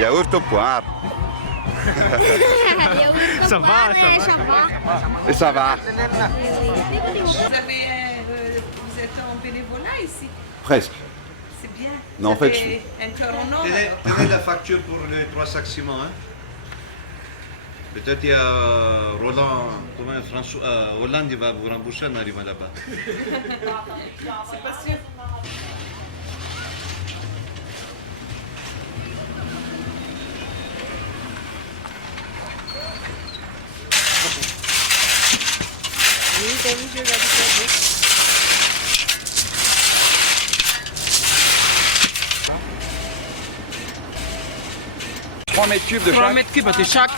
Yaourt au poire. Ça va. Et ça va. Vous êtes en bénévolat ici? Presque. C'est bien. Non, en fait, un cœur en or. Tenez la facture pour les 3 sacs ciment. Hein. Peut-être il y a Roland, François, Hollande, il va vous rembourser en arrivant là-bas. C'est pas sûr. Oui, t'as vu, je vais regarder. 3 mètres cubes de 3 chaque. mètres cubes de chaque.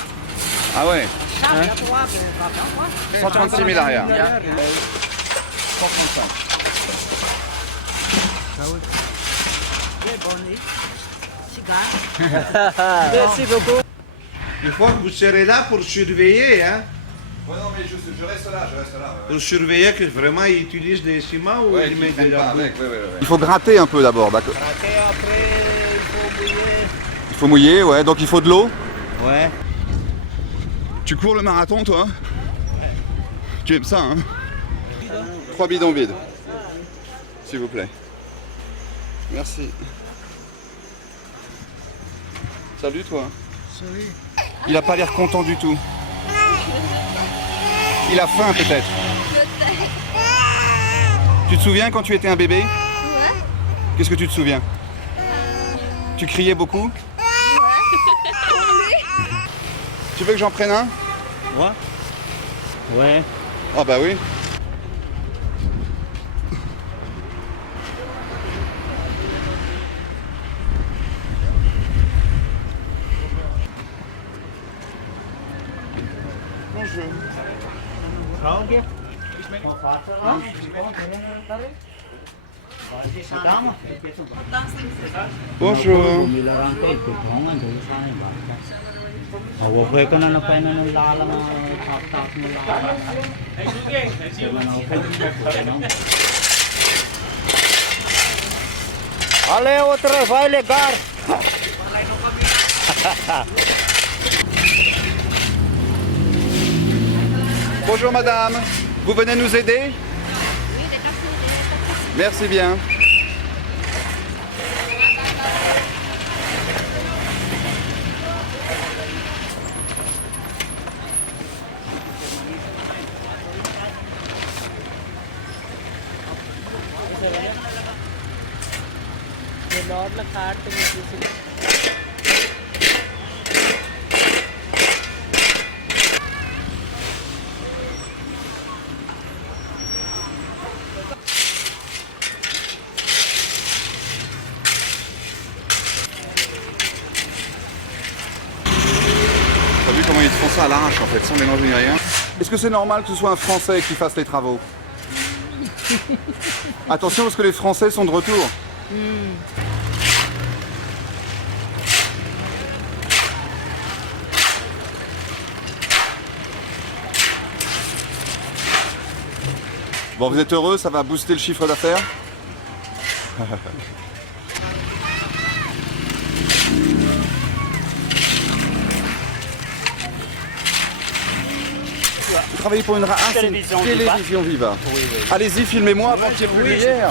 Ah ouais. 136 000 arrière. 135. Merci beaucoup. Une fois que vous serez là pour surveiller, hein, Ouais, non, mais je reste là, pour surveiller que vraiment ils utilisent des ciments ou ils mettent de la boue. Il faut gratter un peu d'abord, d'accord. Après, il faut mouiller. Il faut mouiller, ouais, donc il faut de l'eau. Ouais. Tu cours le marathon, toi? Tu aimes ça, hein? 3 bidons vides. S'il vous plaît. Merci. Salut, toi. Salut. Il a pas l'air content du tout. Il a faim, peut-être. Tu te souviens quand tu étais un bébé? Ouais. Qu'est-ce que tu te souviens? Tu criais beaucoup? Tu veux que j'en prenne un? Moi? Ouais. Ah bah oui. Bonjour. Bonjour. Allez, au travail, les gars. Bonjour madame. Vous venez nous aider? Merci bien. T'as vu comment ils font ça à l'arrache en fait, sans mélanger ni rien. Est-ce que c'est normal que ce soit un Français qui fasse les travaux? Attention parce que les Français sont de retour. Bon, vous êtes heureux, ça va booster le chiffre d'affaires? Vous travaillez pour une c'est une Télévision Viva. télévision Viva. Oui, oui. Allez-y, filmez-moi avant qu'il y ait plus de lumière.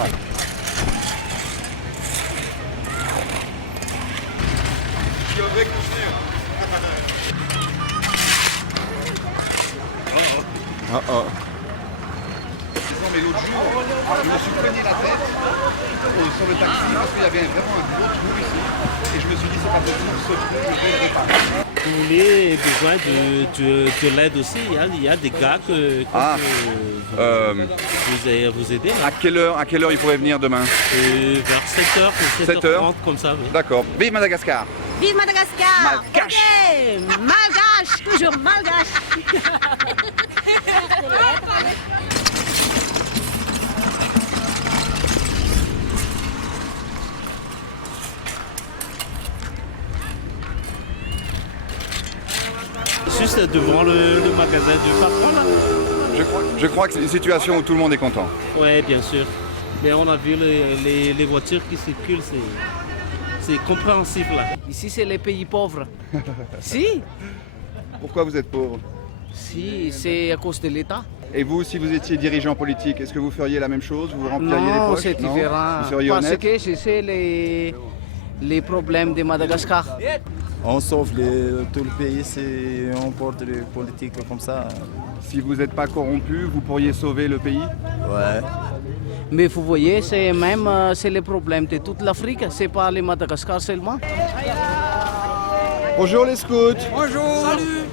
Oh oh. Non mais l'autre jour, je me suis cogné la tête sur le taxi parce qu'il y avait vraiment un gros trou ici. Et je me suis dit c'est pas possible, ce trou, je vais le réparer. Si vous avez besoin de l'aide aussi, il y a des gars que Ah. vous aider là. À quelle heure il pourrait venir demain? Vers 7h, 7h30 comme ça. Oui. D'accord. Vive Madagascar. Vive Madagascar! Malgache. Ok, malgache, toujours malgache. Juste devant le magasin du patron là. Je crois que c'est une situation où tout le monde est content. Oui, bien sûr. Mais on a vu les voitures qui circulent, c'est compréhensif là. Ici, c'est les pays pauvres. Si, Pourquoi vous êtes pauvre? si, c'est à cause de l'État. Et vous, si vous étiez dirigeant politique, est-ce que vous feriez la même chose? Vous rempliriez les Non, poches? c'est différent. Vous seriez Parce honnête? que je sais les problèmes de Madagascar. On sauve tout le pays si on porte les politiques comme ça. Si vous n'êtes pas corrompu, vous pourriez sauver le pays? Ouais. Mais vous voyez, c'est même c'est les problèmes de toute l'Afrique, c'est pas le Madagascar seulement. Bonjour les scouts. Bonjour. Salut.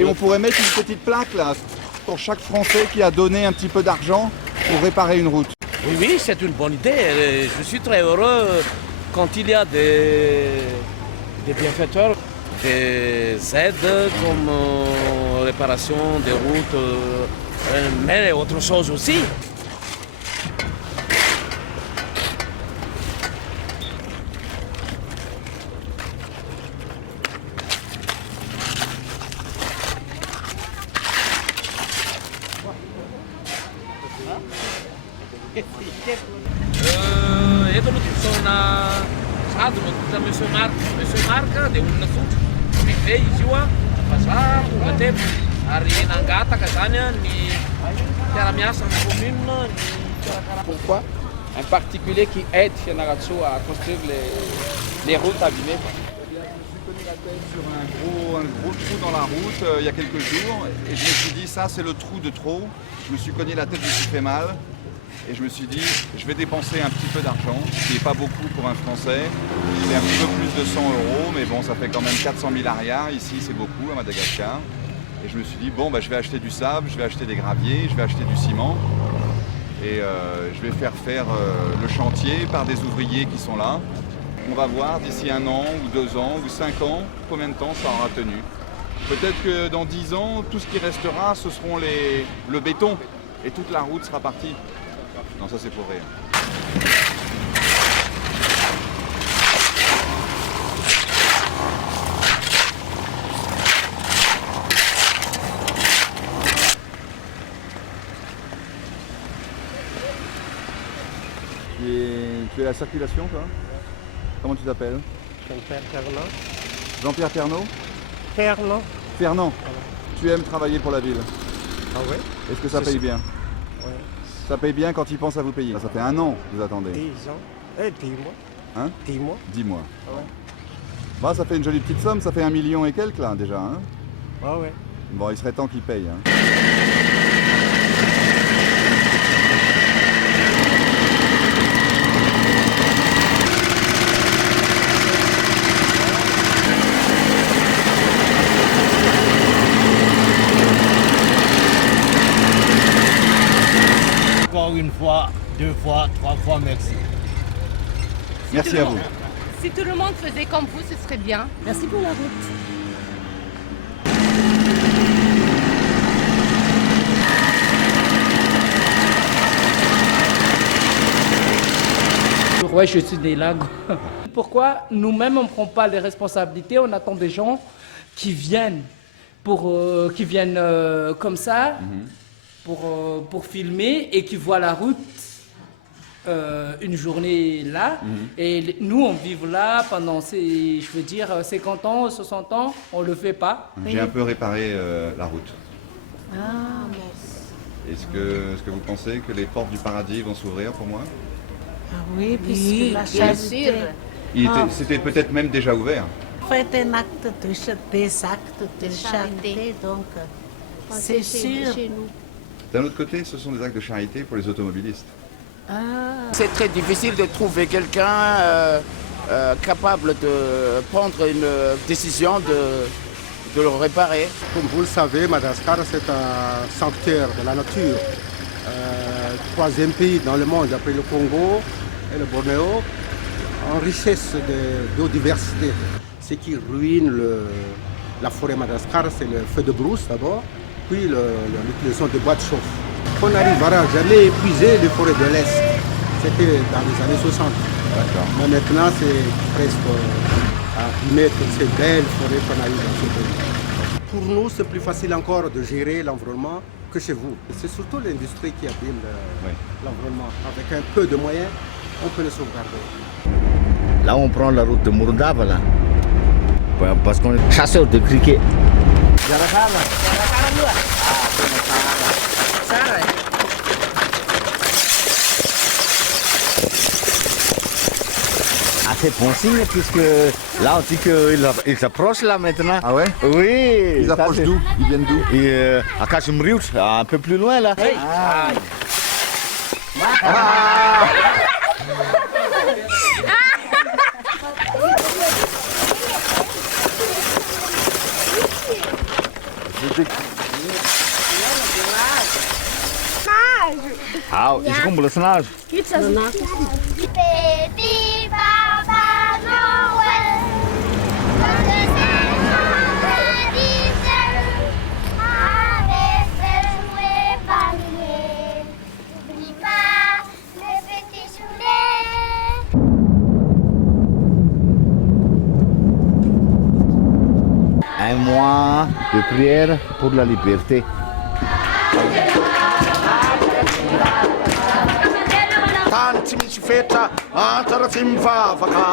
Et on pourrait mettre une petite plaque là pour chaque Français qui a donné un petit peu d'argent pour réparer une route. Oui, oui, c'est une bonne idée. Je suis très heureux quand il y a des bienfaiteurs, des aides comme réparation des routes, mais autre chose aussi. Evolução na sado za Monsieur Marc dia olona tsotra mive izy io a vazaha tonga teto ary nangataka zany a ny mpiara-miasa amin'ny commune ny karakara. Pourquoi? Un particulier qui aide Fianarantsoa à construire les routes abîmées. Je me suis cogné la tête sur un gros trou dans la route il y a quelques jours et je me suis dit ça c'est le trou de trop. Je me suis cogné la tête, je me suis fait mal et je me suis dit je vais dépenser un petit peu d'argent, ce qui n'est pas beaucoup pour un Français. C'est un petit peu plus de 100 €, mais bon ça fait quand même 400 000 arrières. Ici c'est beaucoup à Madagascar. Et je me suis dit bon bah, je vais acheter du sable, je vais acheter des graviers, je vais acheter du ciment. Et je vais faire le chantier par des ouvriers qui sont là. On va voir d'ici 1 an, ou 2 ans, ou 5 ans, combien de temps ça aura tenu. Peut-être que dans 10 ans, tout ce qui restera, ce seront le béton, et toute la route sera partie. Non, ça c'est pour rire. Tu es à la circulation, toi? Comment tu t'appelles? Jean-Pierre Fernand. Jean-Pierre Pernaud? Fernand. Fernand. Tu aimes travailler pour la ville? Ah ouais? Est-ce que ça paye bien? Ouais. Ça paye bien quand ils pensent à vous payer? Ça fait 1 an que vous attendez. 10 ans. 10 mois. Hein? 10 mois. 10 mois. Ah ouais. Bah, ça fait une jolie petite somme, ça fait 1 million et quelques là déjà. Hein? Ah ouais. Bon, il serait temps qu'ils payent. Hein. Encore 1 fois, 2 fois, 3 fois, merci. Merci à vous. Si tout le monde faisait comme vous, ce serait bien. Merci pour la route. Ouais, je suis des lags. Pourquoi nous-mêmes on ne prend pas les responsabilités, on attend des gens qui viennent comme ça pour filmer et qui voient la route une journée là. Et nous on vit là pendant 50 ans, 60 ans, on le fait pas. J'ai un peu réparé la route. Ah, merci. Est-ce que vous pensez que les portes du paradis vont s'ouvrir pour moi? Ah oui, puisque la bien charité. sûr. C'était peut-être même déjà ouvert. Fait un acte des actes de charité, donc c'est sûr. D'un autre côté, ce sont des actes de charité pour les automobilistes. C'est très difficile de trouver quelqu'un capable de prendre une décision de le réparer. Comme vous le savez, Madagascar, c'est un sanctuaire de la nature. 3e pays dans le monde après le Congo et le Bornéo, en richesse de biodiversité. Ce qui ruine la forêt Madagascar, c'est le feu de brousse d'abord, puis l'utilisation de bois de chauffe. On n'arrivera jamais à épuiser les forêts de l'Est. C'était dans les années 60. Mais maintenant, c'est presque abîmé toutes ces belles forêts qu'on a eues dans ce pays. Pour nous, c'est plus facile encore de gérer l'environnement que chez vous. C'est surtout l'industrie qui abîme l'environnement. Avec un peu de moyens, on peut le sauvegarder. Là, on prend la route de Mourdava, là. Parce qu'on est chasseur de criquets. Ah, c'est bon signe, puisque là, on dit qu'ils s'approchent là maintenant. Ah ouais? Oui. Ils approchent d'où? Ils viennent d'où? À Kachimriut, un peu plus loin là. Oui. Ah, is komt wel snel. Un mois de prière pour la liberté. Tsy misy fetra antara tsy mivavaka.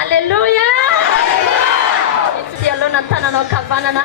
Alleluia! Io allora tanano kavanana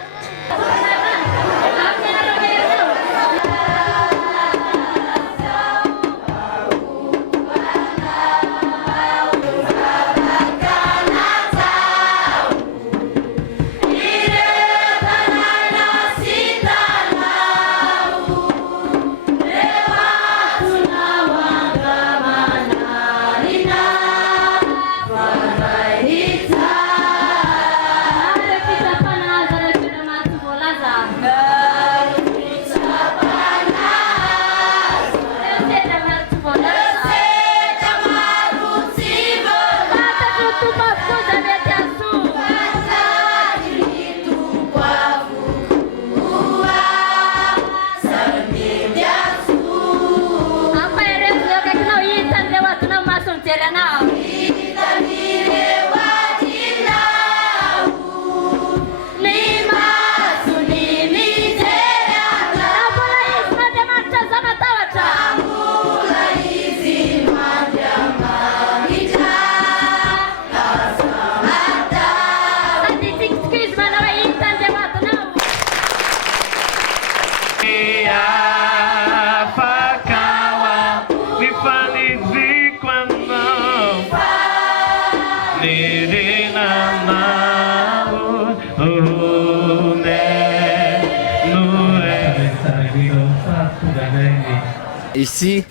Ici,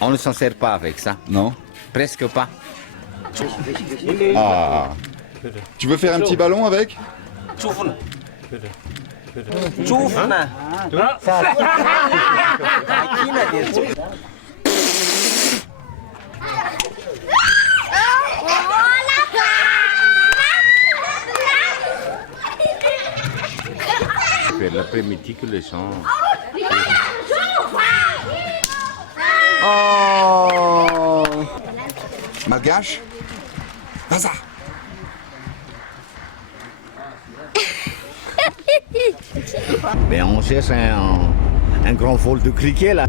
on ne s'en sert pas avec ça. Non. Presque pas. Ah. Tu veux faire un petit ballon avec? C'est l'après-midi que les gens... Oh. Malgache? Vaza. Mais on cherche un grand vol de criquet là.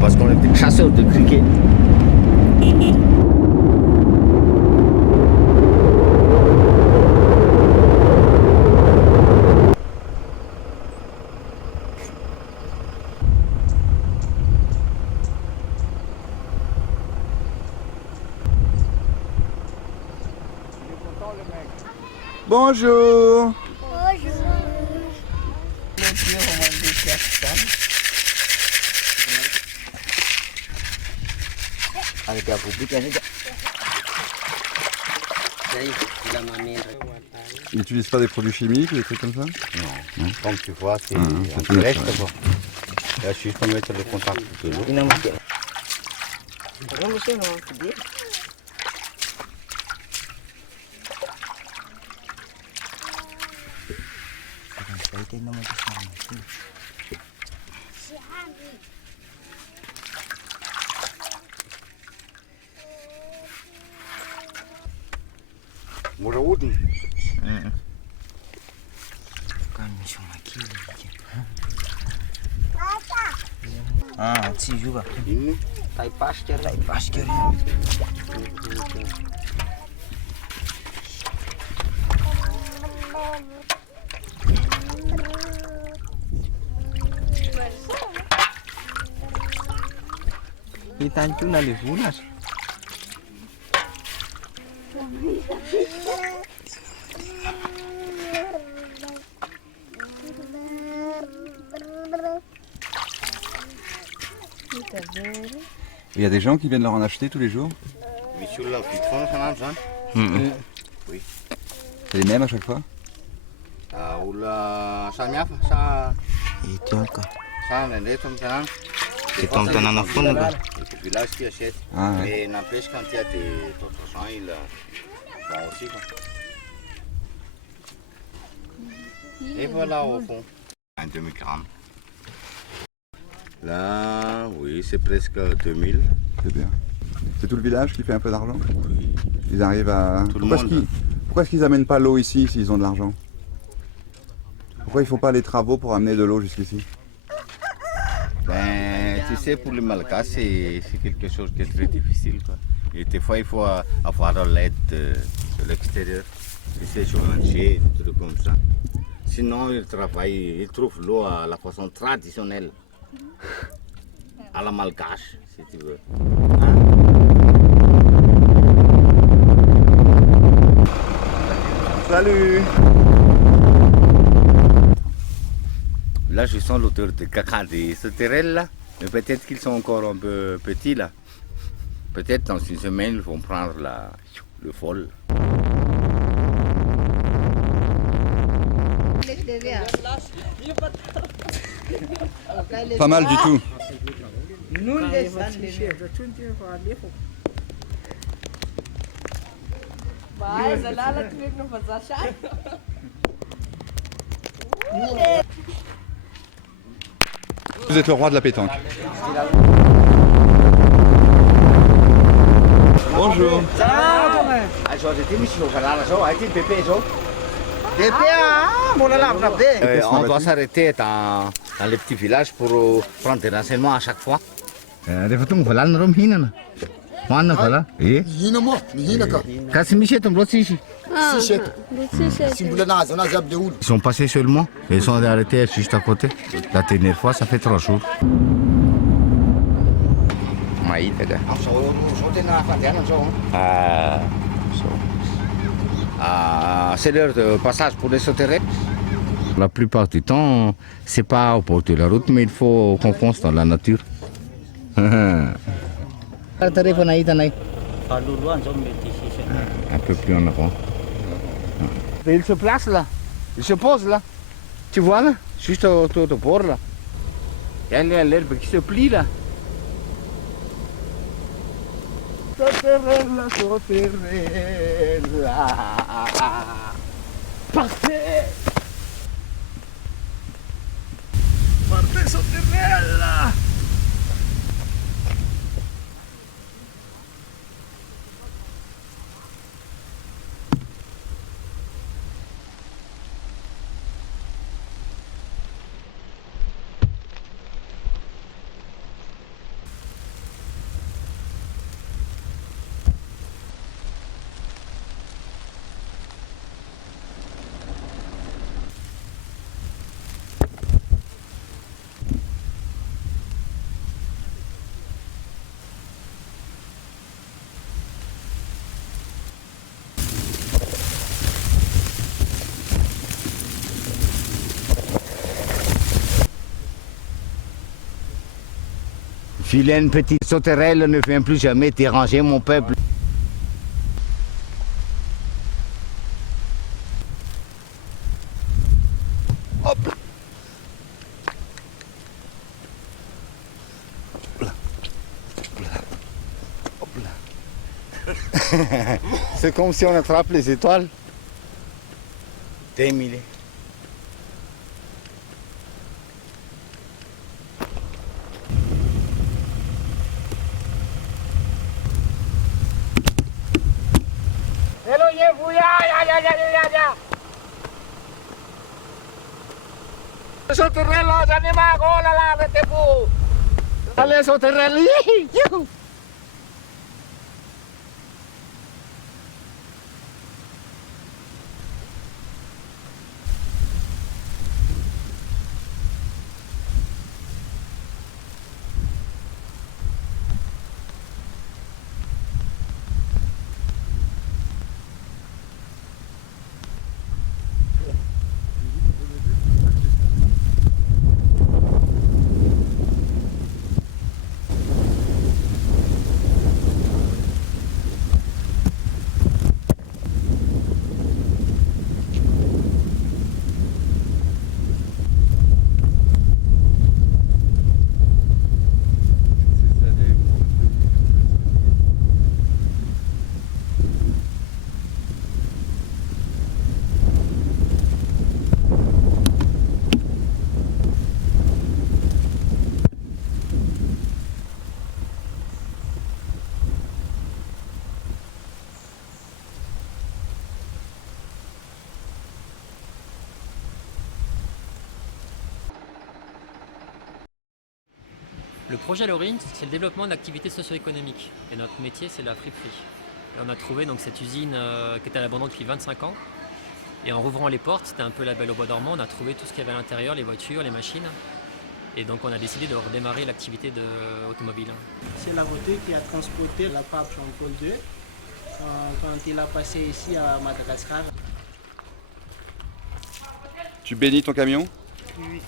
Parce qu'on est chasseurs de criquet. Bonjour. Ils n'utilisent pas des produits chimiques ou des trucs comme ça? Non, comme tu vois, c'est reste quoi. Là, je suis juste pour mettre le contact de l'eau. Ah, si juga. Ini tai pasture. Tai pasture. Kita cuna livunas. Il y a des gens qui viennent leur en acheter tous les jours? Oui. C'est les mêmes à chaque fois? C'est comme dans un fond. Le village qui achète. Ah, ouais. Mais n'empêche quand il y a d'autres gens, ils vont aussi. Quoi. Et voilà au fond. Un demi-gramme. Là, oui, c'est presque 2000. C'est bien. C'est tout le village qui fait un peu d'argent? Oui. Ils arrivent à... Pourquoi est-ce qu'ils n'amènent pas l'eau ici s'ils ont de l'argent? Pourquoi ils ne font pas les travaux pour amener de l'eau jusqu'ici? Ben, tu sais, pour les Malgaches, c'est quelque chose qui est très difficile. Quoi. Et des fois, il faut avoir l'aide de l'extérieur. Tu sais, sur un jet, des trucs comme ça. Sinon, ils trouvent l'eau à la façon traditionnelle, à la malgache, si tu veux. Salut. Là, je sens l'odeur de caca des sauterelles, là. Mais peut-être qu'ils sont encore un peu petits, là. Peut-être dans une semaine, ils vont prendre le vol. Pas mal du tout. Vous êtes le roi de la pétanque. Bonjour. On doit s'arrêter dans les petits villages pour prendre des renseignements à chaque fois. Ils sont passés seulement et ils sont arrêtés juste à côté. La dernière fois, ça fait 3 jours. C'est l'heure de passage pour les sauterelles. La plupart du temps, c'est pas au bord de la route, mais il faut qu'on fonce dans la nature. Un peu plus en avant. Il se place là, il se pose là. Tu vois là, juste autour du bord là. Il y a l'herbe qui se plie là. Sauterelle, sauterelle. Partez! Partez, sauterelle! Vilaine petite sauterelle ne vient plus jamais déranger mon peuple. Hop là. Hop là. C'est comme si on attrape les étoiles. Des milliers. Sauterelle, j'en ai marre, oh là là, arrêtez-vous! Allez, sauterelle! Le projet à l'origine, c'est le développement d'activités socio-économiques. Et notre métier, c'est la friperie. Et on a trouvé donc cette usine qui était à l'abandon depuis 25 ans. Et en rouvrant les portes, c'était un peu la Belle au bois dormant, on a trouvé tout ce qu'il y avait à l'intérieur, les voitures, les machines. Et donc on a décidé de redémarrer l'activité automobile. C'est la voiture qui a transporté la pape Jean-Paul II quand il a passé ici à Madagascar. Tu bénis ton camion? Oui.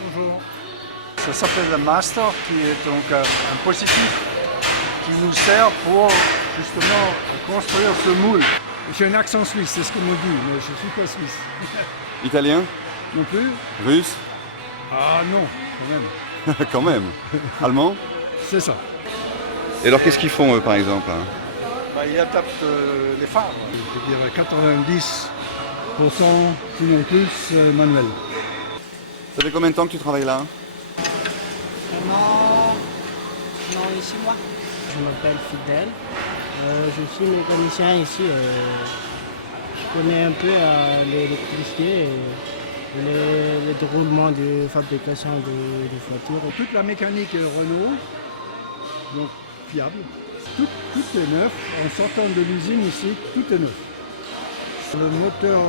Bonjour. Ça s'appelle le master, qui est donc un positif qui nous sert pour justement construire ce moule. J'ai un accent suisse, c'est ce qu'on me dit, mais je suis pas suisse. Italien? Non plus. Russe? Ah non, quand même. Quand même. Allemand? C'est ça. Et alors qu'est-ce qu'ils font eux par exemple? Bah, ils adaptent les phares. Je dirais 90%, sinon plus, manuel. Ça fait combien de temps que tu travailles là? Non, ici moi. Je m'appelle Fidèle. Je suis mécanicien ici. Je connais un peu l'électricité et le déroulement de fabrication de voitures. Toute la mécanique Renault, donc fiable, tout est neuf. En sortant de l'usine ici, tout est neuf. Le moteur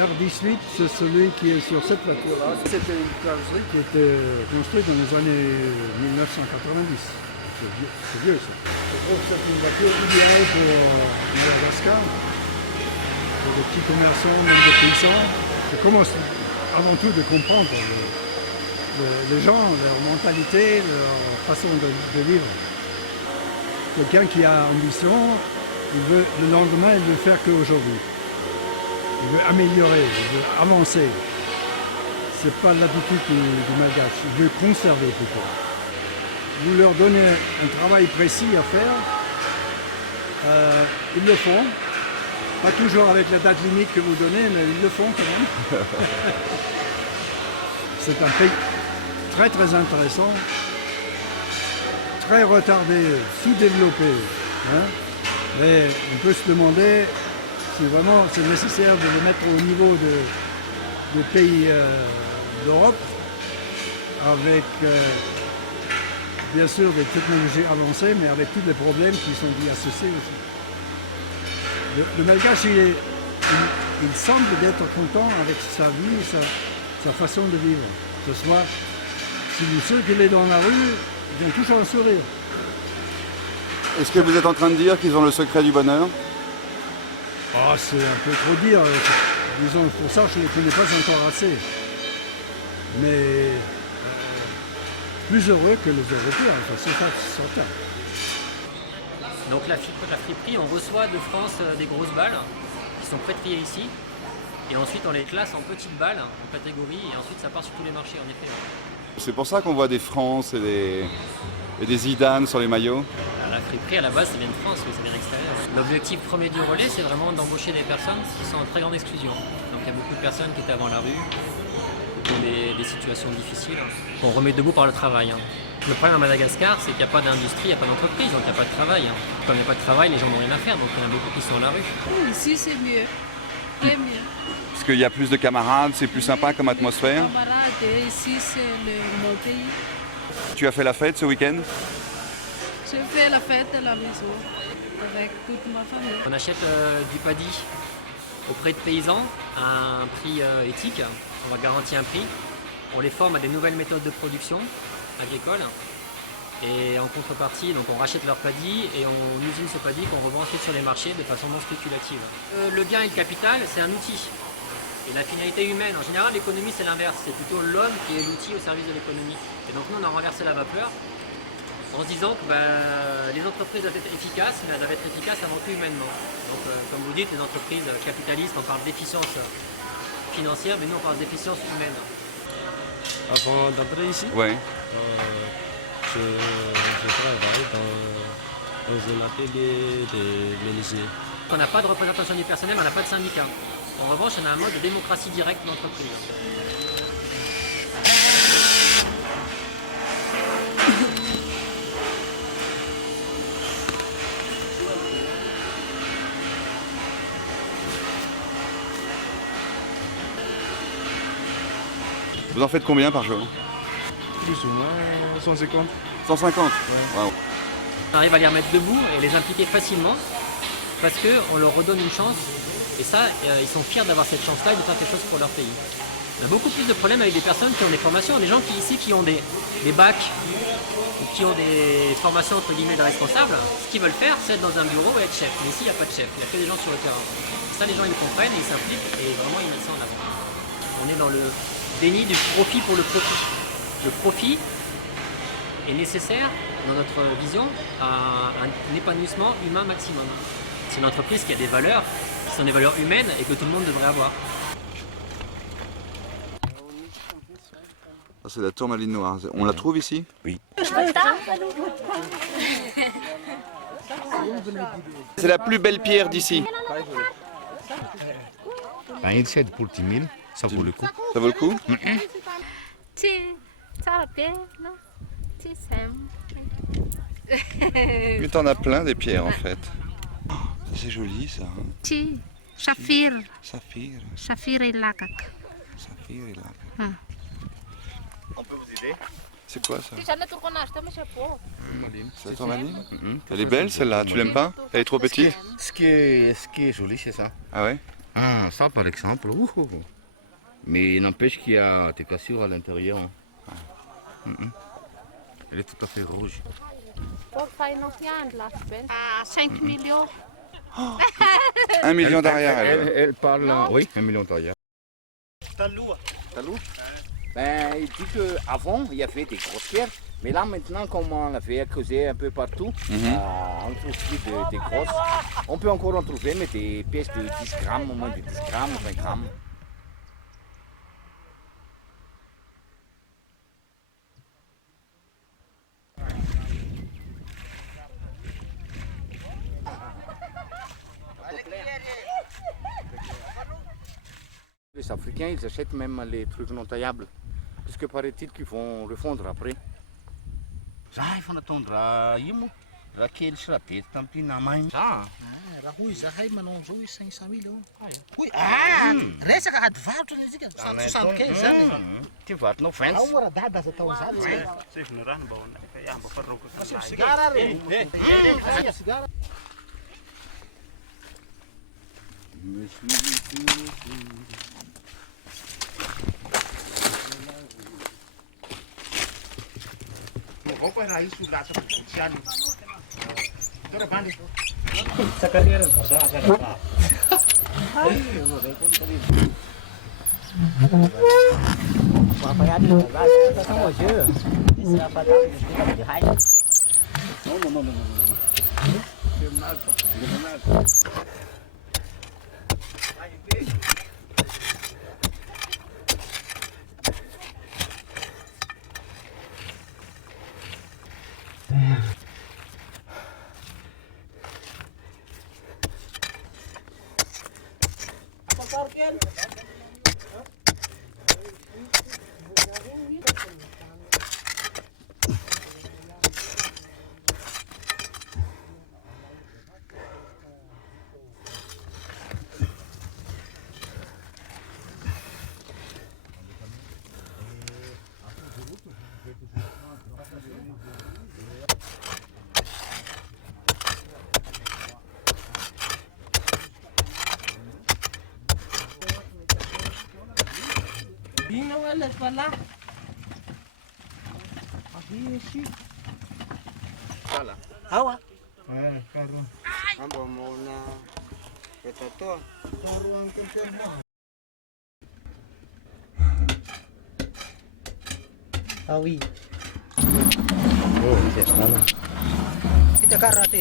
R18, c'est celui qui est sur cette voiture-là. C'était une carrosserie qui était construite dans les années 1990. C'est vieux ça. Je trouve que c'est une voiture idéale pour Madagascar, pour des petits commerçants, même des paysans. Je commence avant tout de comprendre les gens, leur mentalité, leur façon de vivre. Quelqu'un qui a ambition, le lendemain, il veut faire qu'aujourd'hui. Il veut améliorer, il veut avancer. C'est pas l'habitude du malgache, il veut conserver plutôt. Vous leur donnez un travail précis à faire, ils le font. Pas toujours avec la date limite que vous donnez, mais ils le font quand même. C'est un pays très très intéressant, très retardé, sous-développé. Hein. Mais on peut se demander si vraiment c'est nécessaire de les mettre au niveau de pays d'Europe, avec bien sûr des technologies avancées, mais avec tous les problèmes qui sont y associés aussi. Le malgache, il semble d'être content avec sa vie, sa façon de vivre. Que ce soit, si vous circulez dans la rue, ils ont tous un sourire. Est-ce que vous êtes en train de dire qu'ils ont le secret du bonheur? Ah, c'est un peu trop dire. Disons, pour ça, je ne les connais pas encore assez. Mais plus heureux que les Européens, enfin, c'est certain. Donc la friperie, on reçoit de France des grosses balles qui sont pré-triées ici. Et ensuite, on les classe en petites balles, en catégories, et ensuite ça part sur tous les marchés, en effet. C'est pour ça qu'on voit des France et des Zidane sur les maillots? La friperie, à la base, ça vient de France, mais ça vient de l'extérieur. L'objectif premier du relais, c'est vraiment d'embaucher des personnes qui sont en très grande exclusion. Donc il y a beaucoup de personnes qui étaient avant la rue, qui ont des situations difficiles, qu'on remet debout par le travail. Le problème à Madagascar, c'est qu'il n'y a pas d'industrie, il n'y a pas d'entreprise, donc il n'y a pas de travail. Comme il n'y a pas de travail, les gens n'ont rien à faire, donc il y en a beaucoup qui sont à la rue. Ici, c'est mieux. Très mieux. Parce qu'il y a plus de camarades, c'est plus sympa comme atmosphère. Camarades, et ici, c'est mon pays. Tu as fait la fête ce week-end? Je fais la fête à la maison avec toute ma famille. On achète du paddy auprès de paysans à un prix éthique. On va garantir un prix. On les forme à des nouvelles méthodes de production agricole. Et en contrepartie, donc on rachète leur paddy et on usine ce paddy qu'on revend ensuite sur les marchés de façon non spéculative. Le bien et le capital, c'est un outil. Et la finalité humaine, en général, l'économie c'est l'inverse. C'est plutôt l'homme qui est l'outil au service de l'économie. Et donc nous, on a renversé la vapeur en se disant que les entreprises doivent être efficaces, mais elles doivent être efficaces avant tout humainement. Donc comme vous dites, les entreprises capitalistes, on parle d'efficience financière, mais nous on parle d'efficience humaine. Avant d'entrer ici, ouais. Je travaille dans un atelier de menuisier. On n'a pas de représentation du personnel, on n'a pas de syndicat. En revanche, on a un mode de démocratie directe d'entreprise. Vous en faites combien par jour? Plus ou moins 150. 150 ouais. Wow. On arrive à les remettre debout et les impliquer facilement parce qu'on leur redonne une chance. Et ça, ils sont fiers d'avoir cette chance-là et de faire quelque chose pour leur pays. On a beaucoup plus de problèmes avec des personnes qui ont des formations, des gens qui ont des bacs, ou qui ont des formations entre guillemets de responsables. Ce qu'ils veulent faire, c'est être dans un bureau et être chef. Mais ici, il n'y a pas de chef, il n'y a que des gens sur le terrain. Ça, les gens, ils comprennent, ils s'impliquent et vraiment, ils mettent ça en avant. On est dans le déni du profit pour le profit. Le profit est nécessaire, dans notre vision, à un épanouissement humain maximum. C'est une entreprise qui a des valeurs, qui sont des valeurs humaines et que tout le monde devrait avoir. Ah, c'est la tourmaline noire. On la trouve ici? Oui. C'est la plus belle pierre d'ici. Il cède pour 10 000, ça vaut le coup. Ça vaut le coup? Mais t'en as plein des pierres en fait. Oh, c'est joli ça. Si, saphir. Saphir. Saphir et lakak. Saphir et lakak. On peut vous aider? C'est quoi ça? C'est la tourmaline? Elle est belle celle-là, tu l'aimes pas? Elle est trop petite? Ce qui est joli, c'est ça. Ah ouais? Ah, ça par exemple. Mais n'empêche qu'il y a des cassures à l'intérieur. Elle est tout à fait rouge. 5 millions. 1 million d'arrière elle parle, oui, 1 million d'arrière. Talou? Ben, il dit qu'avant, il y avait des grosses pierres, mais là maintenant, comme on l'avait creusé un peu partout, on trouve plus des grosses. On peut encore en trouver, mais des pièces de 10 grammes, au moins de 10 grammes, 20 grammes. Les Africains, ils achètent même les trucs non taillables, parce que paraît-il qu'ils vont refondre après. Zahay efa natondra imo raha kely sy raha be tampy namainy za. Raha hoy zahay manao an'izao hoe 500 000 hoy resaka ady varotra ny izika 75 zany. Ty varotinao 20. Ao moa raha dada aza atao zany. Sefiny rano mba mba faroko sigara re. Sigara. Opa raha iso lasa potensialy. Tora bandy. Sakalera bosa sakala. Apa ya dia? Kita sama je. Siapa tahu kita di hai. No. Não ela para lá. Aqui esse. Voilà. Awa. Karo. Amba mona petato. Karo ang kempermo. Ah oui. Oh, c'est ça là. Kita karate.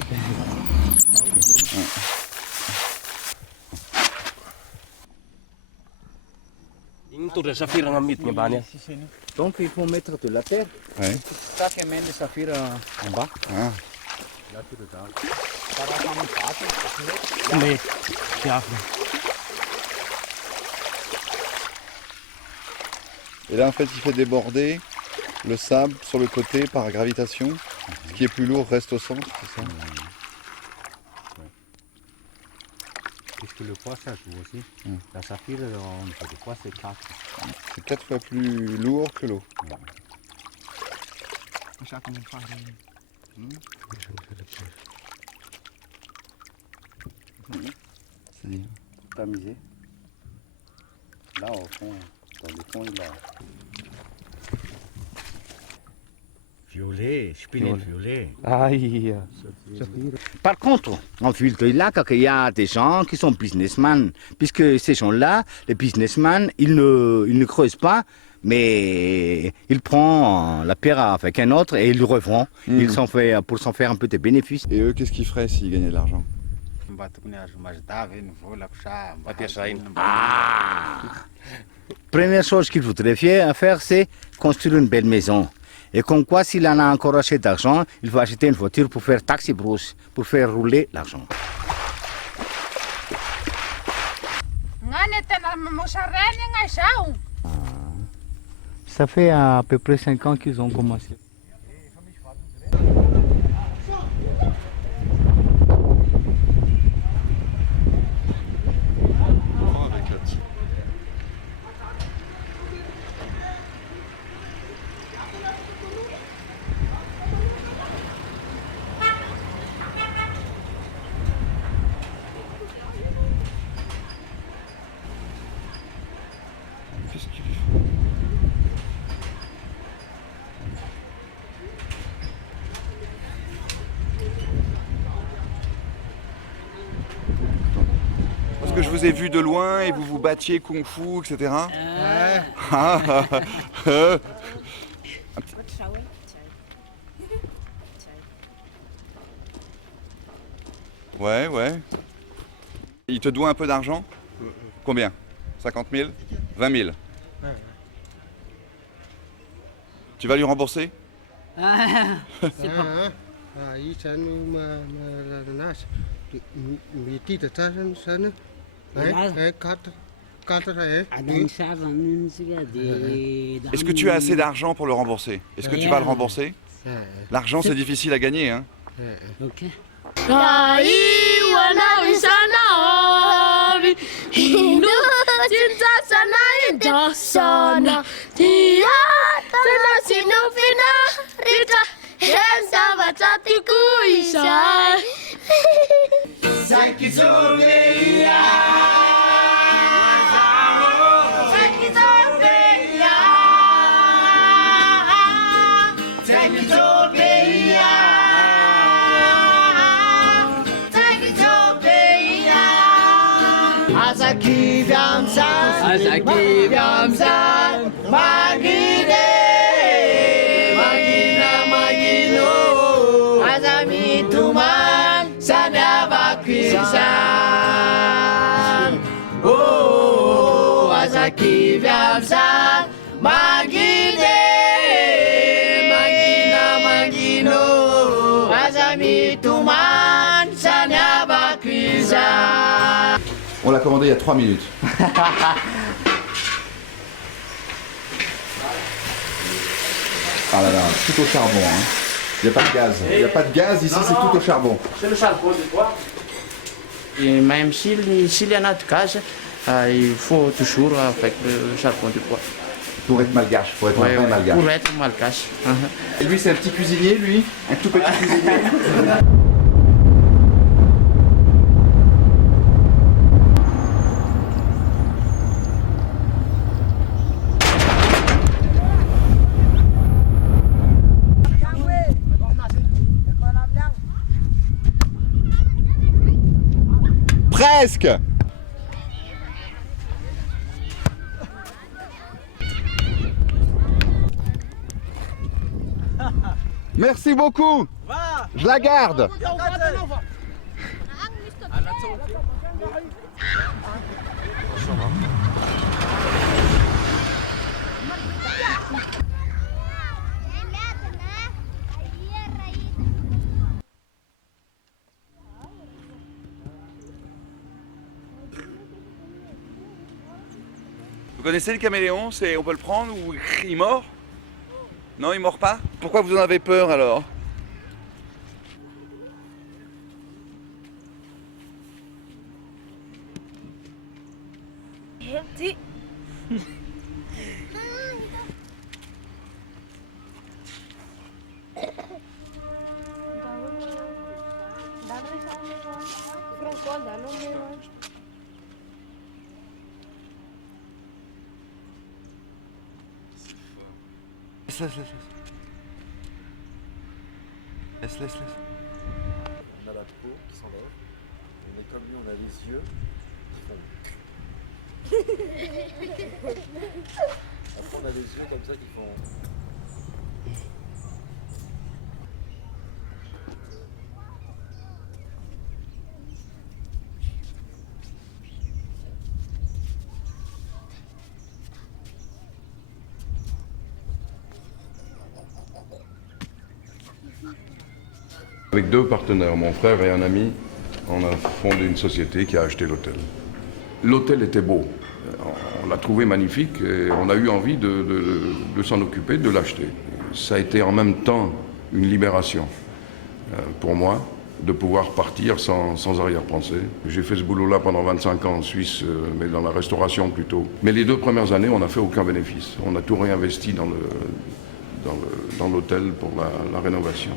Donc il faut mettre de la terre. Ouais. C'est ça qui mène le saphir en bas. Ah. Là tu le donnes. Ça va comme ça. Mais Et là en fait il fait déborder le sable sur le côté par gravitation. Ce qui est plus lourd reste au centre, c'est ça? Puisque le poids ça joue aussi. La saphir, le poids c'est 4. C'est 4 fois plus lourd que l'eau. C'est tamisé. Là, au fond, dans le fond, il a... Violet, spinel violet. Aïe. Par contre, en Filtre-Lac, il y a des gens qui sont businessmen, puisque ces gens-là, les businessmen, ils ne creusent pas, mais ils prennent la pierre avec un autre et ils le revendent. Ils s'en font pour s'en faire un peu de bénéfices. Et eux, qu'est-ce qu'ils feraient s'ils gagnaient de l'argent? Ah! Première chose qu'il voudrait faire, c'est construire une belle maison. Et comme quoi, s'il en a encore assez d'argent, il va acheter une voiture pour faire taxi-brousse, pour faire rouler l'argent. Ça fait à peu près 5 ans qu'ils ont commencé. Parce que je vous ai vu de loin et vous vous battiez kung-fu, etc. Ouais, ouais. Il te doit un peu d'argent? Combien? 50 000? 20 000? Tu vas lui rembourser? C'est pas... Est-ce que tu as assez d'argent pour le rembourser? Est-ce que tu vas le rembourser? L'argent, c'est difficile à gagner, hein? Ok. On l'a commandé il y a 3 minutes. Ah là là, tout au charbon. Hein. Il n'y a pas de gaz. Il n'y a pas de gaz ici, c'est tout au charbon. C'est le charbon de bois. Et même s'il y en a de gaz, il faut toujours avec le charbon de bois. Pour être malgache, pour être vrai malgache. Pour être malgache. Et lui, c'est un petit cuisinier, lui? Un tout petit cuisinier? Presque. Merci beaucoup. Je la garde. Vous connaissez le caméléon? On peut le prendre ou il mord? Non, il mord pas? Pourquoi vous en avez peur alors? Laisse. On a la peau qui s'enlève. On est comme lui, on a les yeux qui font. Après, on a les yeux comme ça qui font. Avec deux partenaires, mon frère et un ami, on a fondé une société qui a acheté l'hôtel. L'hôtel était beau, on l'a trouvé magnifique et on a eu envie de s'en occuper, de l'acheter. Ça a été en même temps une libération pour moi de pouvoir partir sans arrière-pensée. J'ai fait ce boulot-là pendant 25 ans en Suisse, mais dans la restauration plutôt. Mais les 2 premières années, on n'a fait aucun bénéfice. On a tout réinvesti dans l'hôtel pour la rénovation.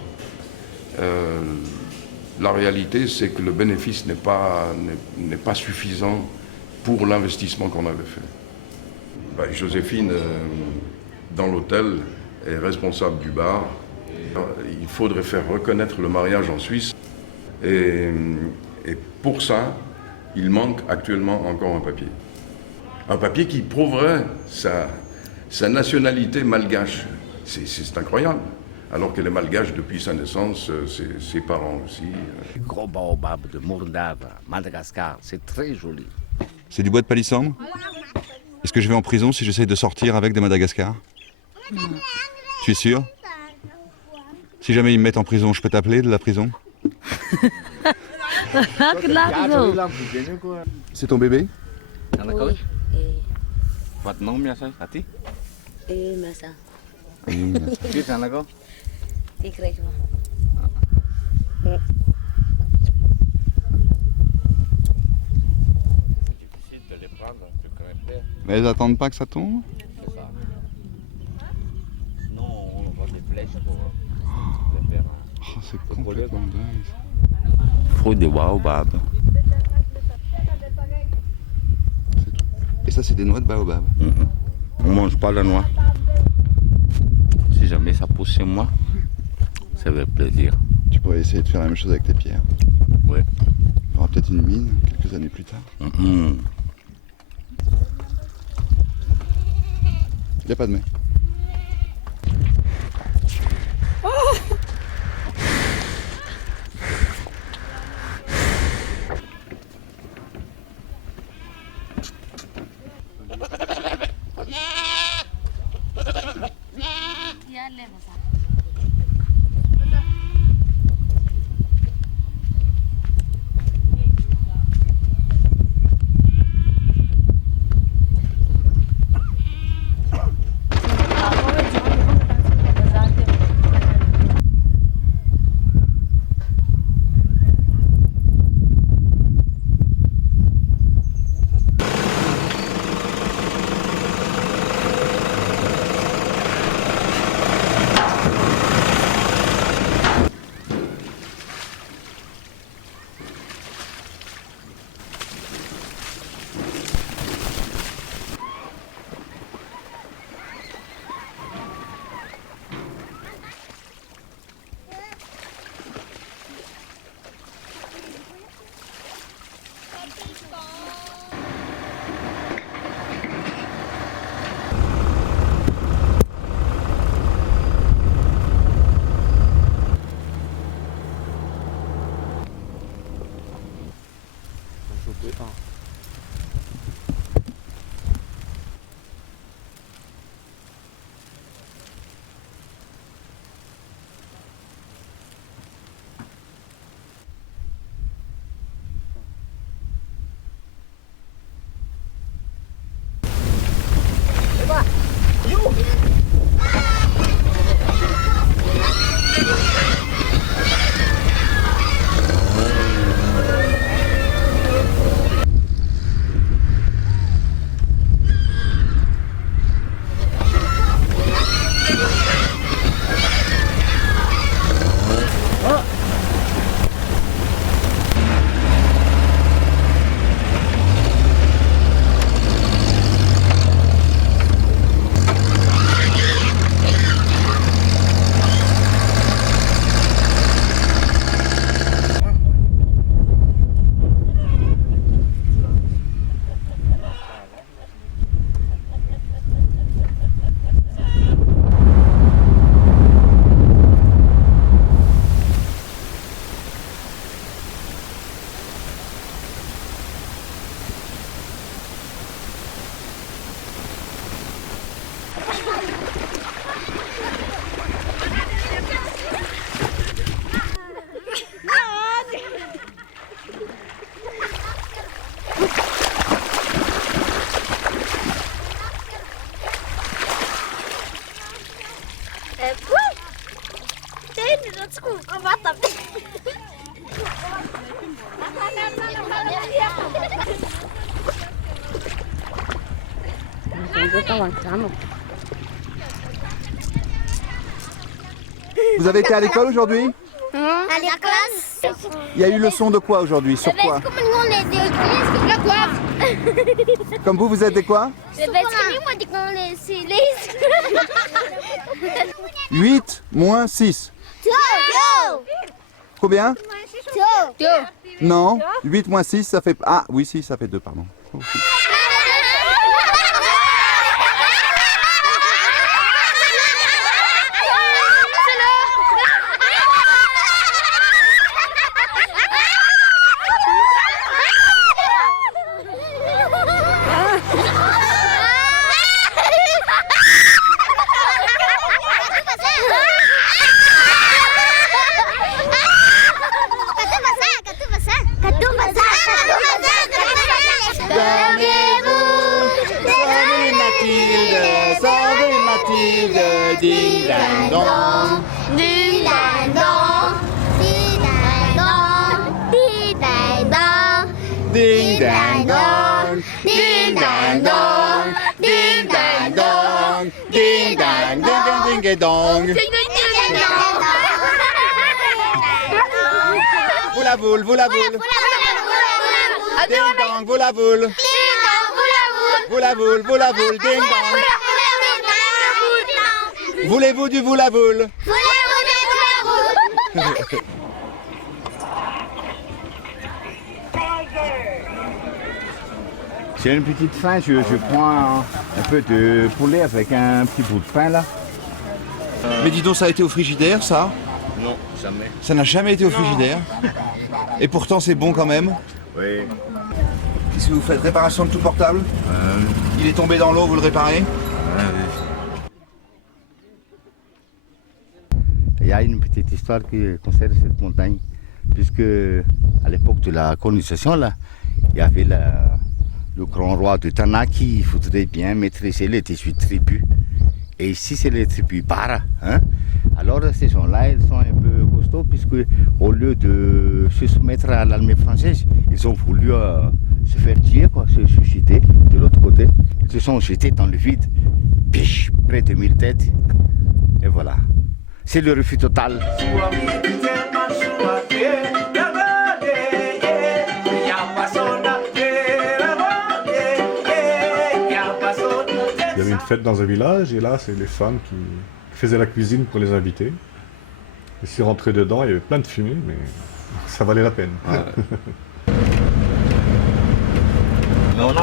La réalité, c'est que le bénéfice n'est pas suffisant pour l'investissement qu'on avait fait. Joséphine, dans l'hôtel, est responsable du bar. Il faudrait faire reconnaître le mariage en Suisse. Et pour ça, il manque actuellement encore un papier. Un papier qui prouverait sa nationalité malgache. C'est incroyable. Alors qu'elle est malgache depuis sa naissance, ses parents aussi. Le gros baobab de Mourdave, Madagascar, c'est très joli. C'est du bois de palissandre? Est-ce que je vais en prison si j'essaye de sortir avec de Madagascar? Tu es sûr? Si jamais ils me mettent en prison, je peux t'appeler de la prison? C'est ton bébé? Votre nom, bien sûr, Tati? Masa. Qui est là? Mais elles attendent pas que ça tombe? C'est ça. Sinon, on voit des flèches pour les faire. Oh, c'est complètement dingue. Fruit de baobab. Et ça, c'est des noix de baobab? On mange pas la noix. Si jamais ça pousse chez moi, ça fait plaisir. Tu pourrais essayer de faire la même chose avec tes pierres. Oui. Il y aura peut-être une mine quelques années plus tard. Il n'y a pas de mais. Vous avez été à l'école aujourd'hui? À la classe. Il y a eu leçon de quoi aujourd'hui? Sur quoi? Comme vous êtes des quoi? 8 moins 6. Combien? Non, 8 moins 6 ça fait... Ah oui, si, ça fait 2, pardon. Oh, si. Ding dang dong, Ding dang dong, ding dang dong, ding dang dong, ding dang dong, ding dang dong, ding dang dong, ding dang dong, ding dong. Vous la boule, vous la boule. Ding dong, vous la boule. Vous la boule, vous la boule, ding dong. Voulez-vous du vous la boule? J'ai une petite faim, je prends un peu de poulet avec un petit bout de pain là. Mais dis donc, ça a été au frigidaire ça? Non, jamais. Ça n'a jamais été au frigidaire? Et pourtant c'est bon quand même? Oui. Qu'est-ce que vous faites? Réparation de tout portable? Il est tombé dans l'eau, vous le réparez? Oui. Il y a une petite histoire qui concerne cette montagne, puisque à l'époque de la colonisation, là, il y avait le grand roi de Tana qui voudrait bien maîtriser les 18 tribus. Et ici, c'est les tribus Bara. Hein? Alors, ces gens-là, ils sont un peu costauds, puisque au lieu de se soumettre à l'armée française, ils ont voulu se faire tuer, quoi, se suicider de l'autre côté. Ils se sont jetés dans le vide, piche, près de 1000 têtes. Et voilà. C'est le refus total. Il y avait une fête dans un village et là, c'est les femmes qui faisaient la cuisine pour les invités. Et si rentré dedans, il y avait plein de fumée, mais ça valait la peine. Ouais. Non, non,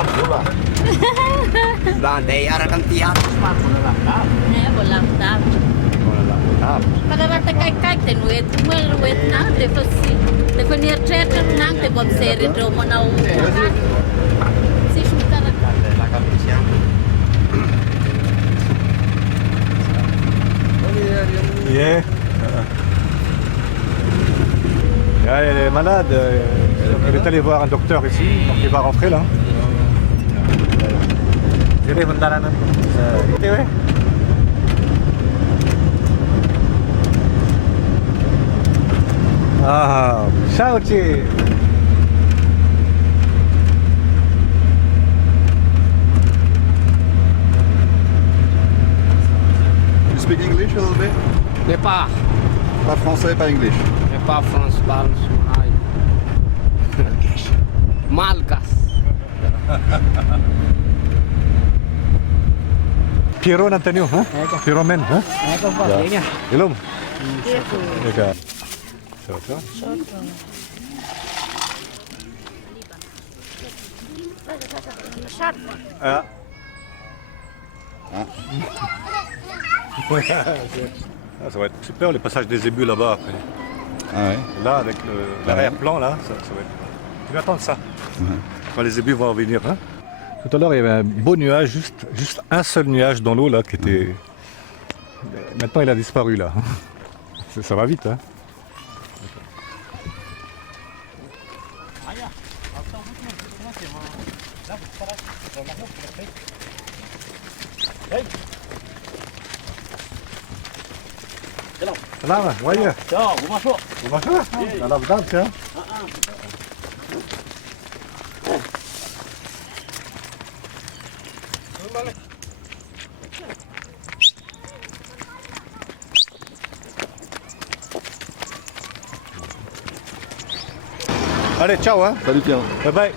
Pada rata kai te nuet muel nuet na te fosi te venir chercher nang te bom seri do monau si chutar la capucia Yeah. Elle est malade, elle est allée voir un docteur ici, donc il va rentrer là. Jadi bentaran itu ya. Ah, ciao Ci. You speak English a little bit? Mais pas. Pas français, pas English. Mais pas France, pas Malgas. Piero Antonio, hein? Piero Men, hein? Ilum. Legal. Ciao, ciao. Ah. Ça va être super, le passage des ébus là-bas après. Ah ouais. Là, avec l'arrière-plan, là, ça va être... Tu vas attendre ça. Quand les ébus vont venir, hein? Tout à l'heure, il y avait un beau nuage, juste un seul nuage dans l'eau là qui était. Maintenant, il a disparu là. Ça va vite, hein. Salam, voyez. Ciao, bonjour. Bonjour. Salam, tiens. Allez, ciao, hein. Salut Pierre. Bye bye.